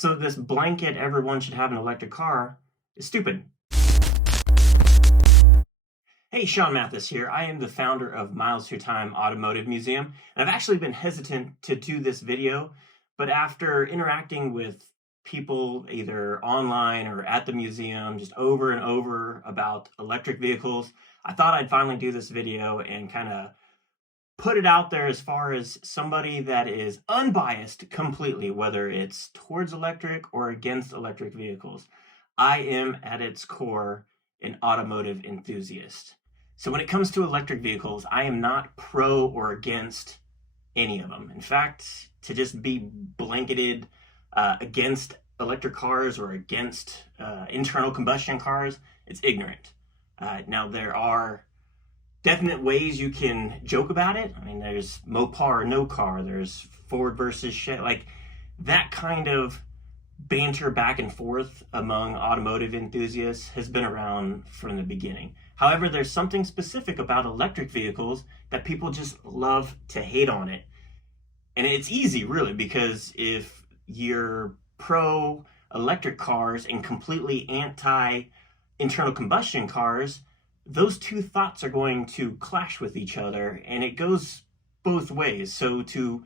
So this blanket everyone should have an electric car is stupid. Hey, Sean Mathis here. I am the founder of Through Time Automotive Museum, and I've actually been hesitant to do this video, but after interacting with people either online or at the museum just over and over about electric vehicles, I thought I'd finally do this video and kind of put it out there as far as somebody that is unbiased completely, whether it's towards electric or against electric vehicles. I am at its core an automotive enthusiast. So when it comes to electric vehicles, I am not pro or against any of them. In fact, to just be blanketed against electric cars or against internal combustion cars, it's ignorant. Now, there are definite ways you can joke about it. I mean, there's Mopar or no car, there's Ford versus Chevy, like that kind of banter back and forth among automotive enthusiasts has been around from the beginning. However, there's something specific about electric vehicles that people just love to hate on it. And it's easy, really, because if you're pro electric cars and completely anti internal combustion cars, those two thoughts are going to clash with each other, and it goes both ways. So to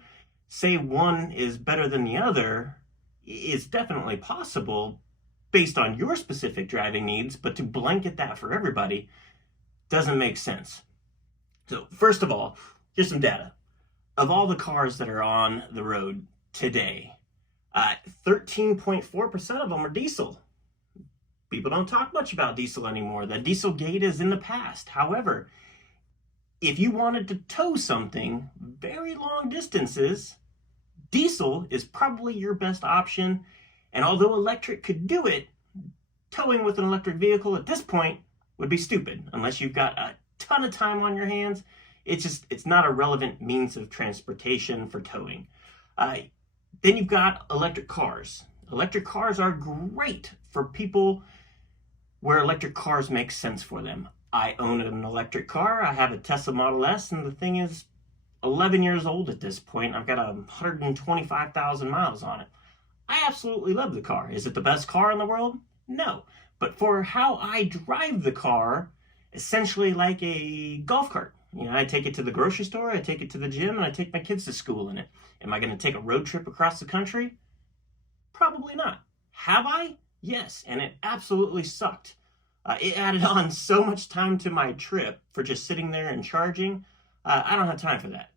say one is better than the other is definitely possible based on your specific driving needs, but to blanket that for everybody doesn't make sense. So first of all, here's some data. Of all the cars that are on the road today, 13.4% of them are diesel. People don't talk much about diesel anymore. The diesel gate is in the past. However, if you wanted to tow something very long distances, diesel is probably your best option. And although electric could do it, towing with an electric vehicle at this point would be stupid unless you've got a ton of time on your hands. It's not a relevant means of transportation for towing. Then you've got electric cars. Electric cars are great for people where electric cars make sense for them. I own an electric car. I have a Tesla Model S, and the thing is 11 years old at this point. I've got 125,000 miles on it. I absolutely love the car. Is it the best car in the world? No. But for how I drive the car, essentially like a golf cart. You know, I take it to the grocery store, I take it to the gym, and I take my kids to school in it. Am I going to take a road trip across the country? Probably not. Have I? Yes, and it absolutely sucked. It added on so much time to my trip for just sitting there and charging. I don't have time for that.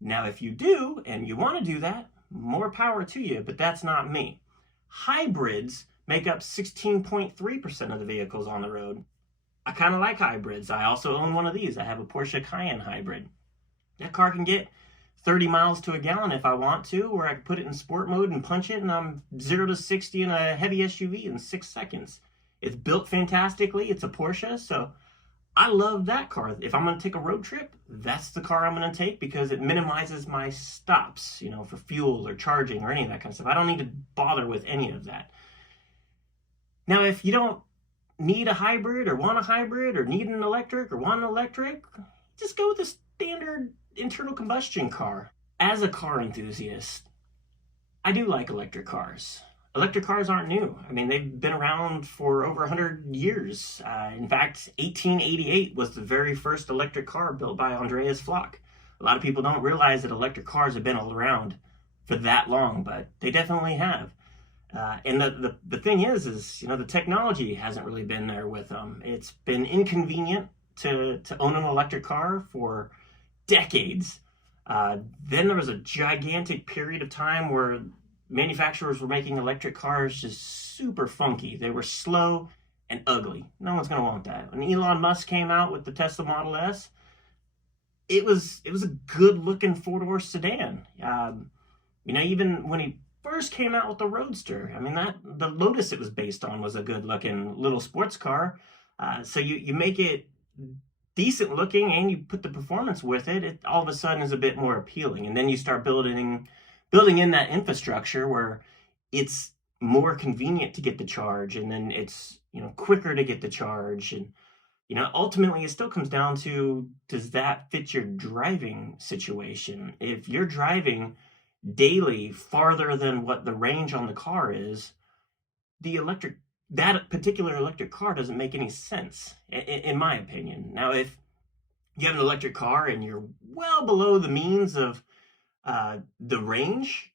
Now, if you do, and you want to do that, more power to you, but that's not me. Hybrids make up 16.3% of the vehicles on the road. I kind of like hybrids. I also own one of these. I have a Porsche Cayenne hybrid. That car can get 30 miles to a gallon if I want to, or I can put it in sport mode and punch it, and I'm 0 to 60 in a heavy SUV in 6 seconds. It's built fantastically. It's a Porsche, so I love that car. If I'm going to take a road trip, that's the car I'm going to take because it minimizes my stops, you know, for fuel or charging or any of that kind of stuff. I don't need to bother with any of that. Now, if you don't need a hybrid or need an electric or want an electric, just go with the standard internal combustion car. As a car enthusiast, I do like electric cars. Electric cars aren't new. I mean, they've been around for over 100 years. In fact, 1888 was the very first electric car built by Andreas Flock. A lot of people don't realize that electric cars have been around for that long, but they definitely have. And the thing is, you know, the technology hasn't really been there with them. It's been inconvenient to own an electric car for decades. Then there was a gigantic period of time where manufacturers were making electric cars just super funky. They were slow and ugly. No one's going to want that. When Elon Musk came out with the Tesla Model S, it was a good looking four-door sedan. You know, even when he first came out with the Roadster, I mean, the Lotus it was based on was a good looking little sports car. So you make it decent looking and you put the performance with it, it all of a sudden is a bit more appealing. And then you start building in that infrastructure where it's more convenient to get the charge, and then it's, you know, quicker to get the charge. And, you know, ultimately it still comes down to, does that fit your driving situation? If you're driving daily farther than what the range on the car is, that particular electric car doesn't make any sense, in my opinion. Now, if you have an electric car and you're well below the means of the range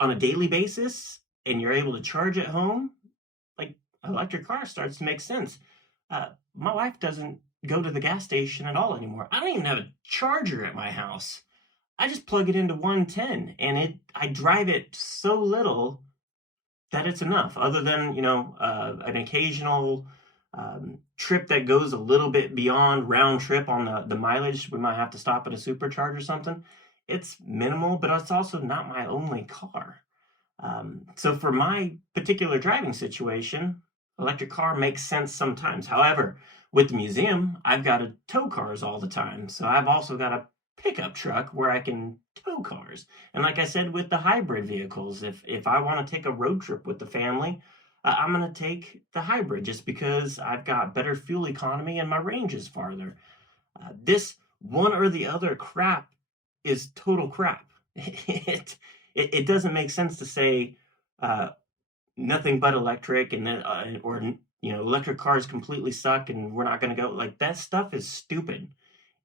on a daily basis, and you're able to charge at home, like, an electric car starts to make sense. My wife doesn't go to the gas station at all anymore. I don't even have a charger at my house. I just plug it into 110, and I drive it so little that it's enough. Other than, an occasional trip that goes a little bit beyond round trip on the mileage, we might have to stop at a supercharger or something. It's minimal, but it's also not my only car. So for my particular driving situation, electric car makes sense sometimes. However, with the museum, I've got to tow cars all the time. So I've also got a pickup truck where I can tow cars. And like I said, with the hybrid vehicles, if I want to take a road trip with the family, I'm going to take the hybrid just because I've got better fuel economy and my range is farther. This one or the other crap is total crap. It doesn't make sense to say nothing but electric, and then or electric cars completely suck and we're not going to go. Like, that stuff is stupid.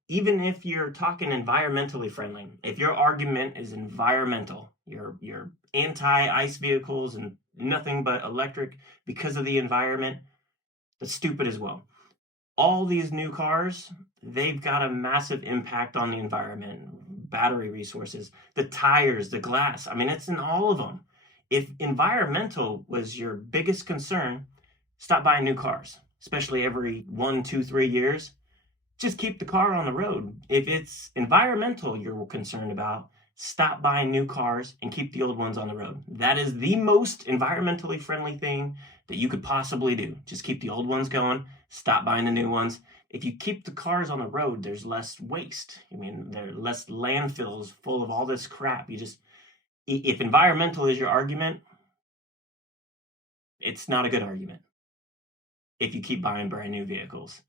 Even if you're talking environmentally friendly, if your argument is environmental, you're anti-ICE vehicles and nothing but electric because of the environment, that's stupid as well. All these new cars, they've got a massive impact on the environment, battery resources, the tires, the glass. I mean, it's in all of them. If environmental was your biggest concern, stop buying new cars, especially every 1, 2, 3 years. Just keep the car on the road. If it's environmental you're concerned about, stop buying new cars and keep the old ones on the road. That is the most environmentally friendly thing that you could possibly do. Just keep the old ones going, stop buying the new ones. If you keep the cars on the road, there's less waste. I mean, there are less landfills full of all this crap. If environmental is your argument, it's not a good argument if you keep buying brand new vehicles.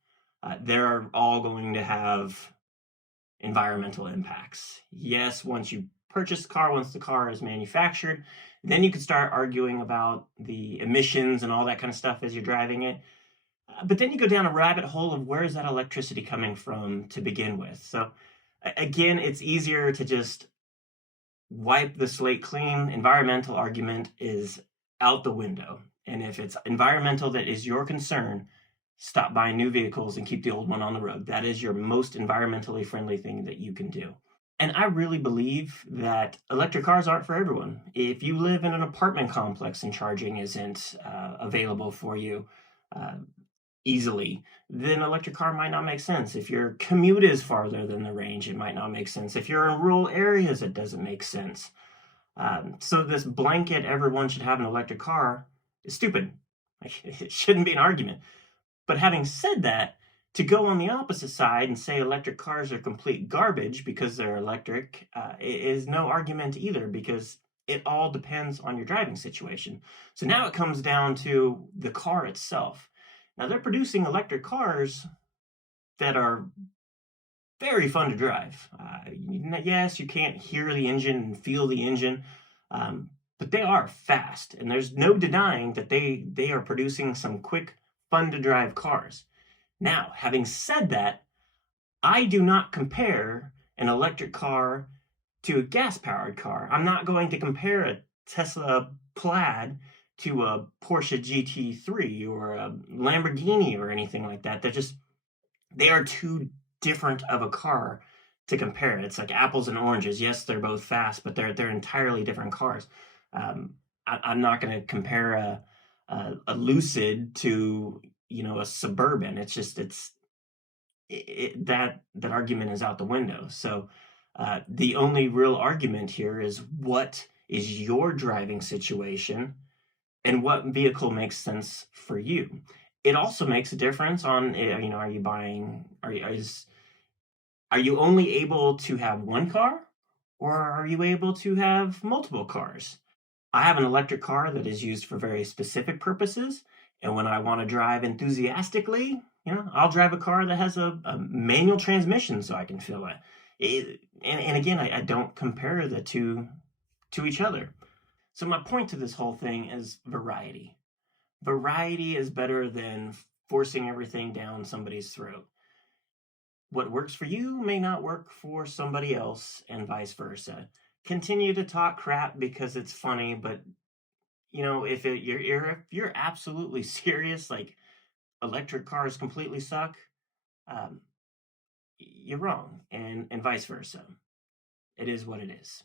They're all going to have environmental impacts. Yes, once you purchase the car, once the car is manufactured, then you can start arguing about the emissions and all that kind of stuff as you're driving it. But then you go down a rabbit hole of where is that electricity coming from to begin with. So again, it's easier to just wipe the slate clean. Environmental argument is out the window. And if it's environmental that is your concern, stop buying new vehicles and keep the old one on the road. That is your most environmentally friendly thing that you can do. And I really believe that electric cars aren't for everyone. If you live in an apartment complex and charging isn't available for you easily, then electric car might not make sense. If your commute is farther than the range, it might not make sense. If you're in rural areas, it doesn't make sense. So this blanket, everyone should have an electric car, is stupid. It shouldn't be an argument. But having said that, to go on the opposite side and say electric cars are complete garbage because they're electric is no argument either, because it all depends on your driving situation. So now it comes down to the car itself. Now, they're producing electric cars that are very fun to drive. Yes, you can't hear the engine and feel the engine, but they are fast, and there's no denying that they are producing some quick, fun to drive cars. Now, having said that, I do not compare an electric car to a gas-powered car. I'm not going to compare a Tesla Plaid to a Porsche GT3 or a Lamborghini or anything like that. They are too different of a car to compare. It's like apples and oranges. Yes, they're both fast, but they're entirely different cars. I'm not going to compare a Lucid to a Suburban. That argument is out the window. So the only real argument here is, what is your driving situation and what vehicle makes sense for you. It also makes a difference on, are you only able to have one car, or are you able to have multiple cars? I have an electric car that is used for very specific purposes, and when I want to drive enthusiastically, I'll drive a car that has a manual transmission so I can feel it. And again, I don't compare the two to each other. So my point to this whole thing is variety. Variety is better than forcing everything down somebody's throat. What works for you may not work for somebody else, and vice versa. Continue to talk crap because it's funny, but if you're absolutely serious, like electric cars completely suck, um, you're wrong, and vice versa. It is what it is.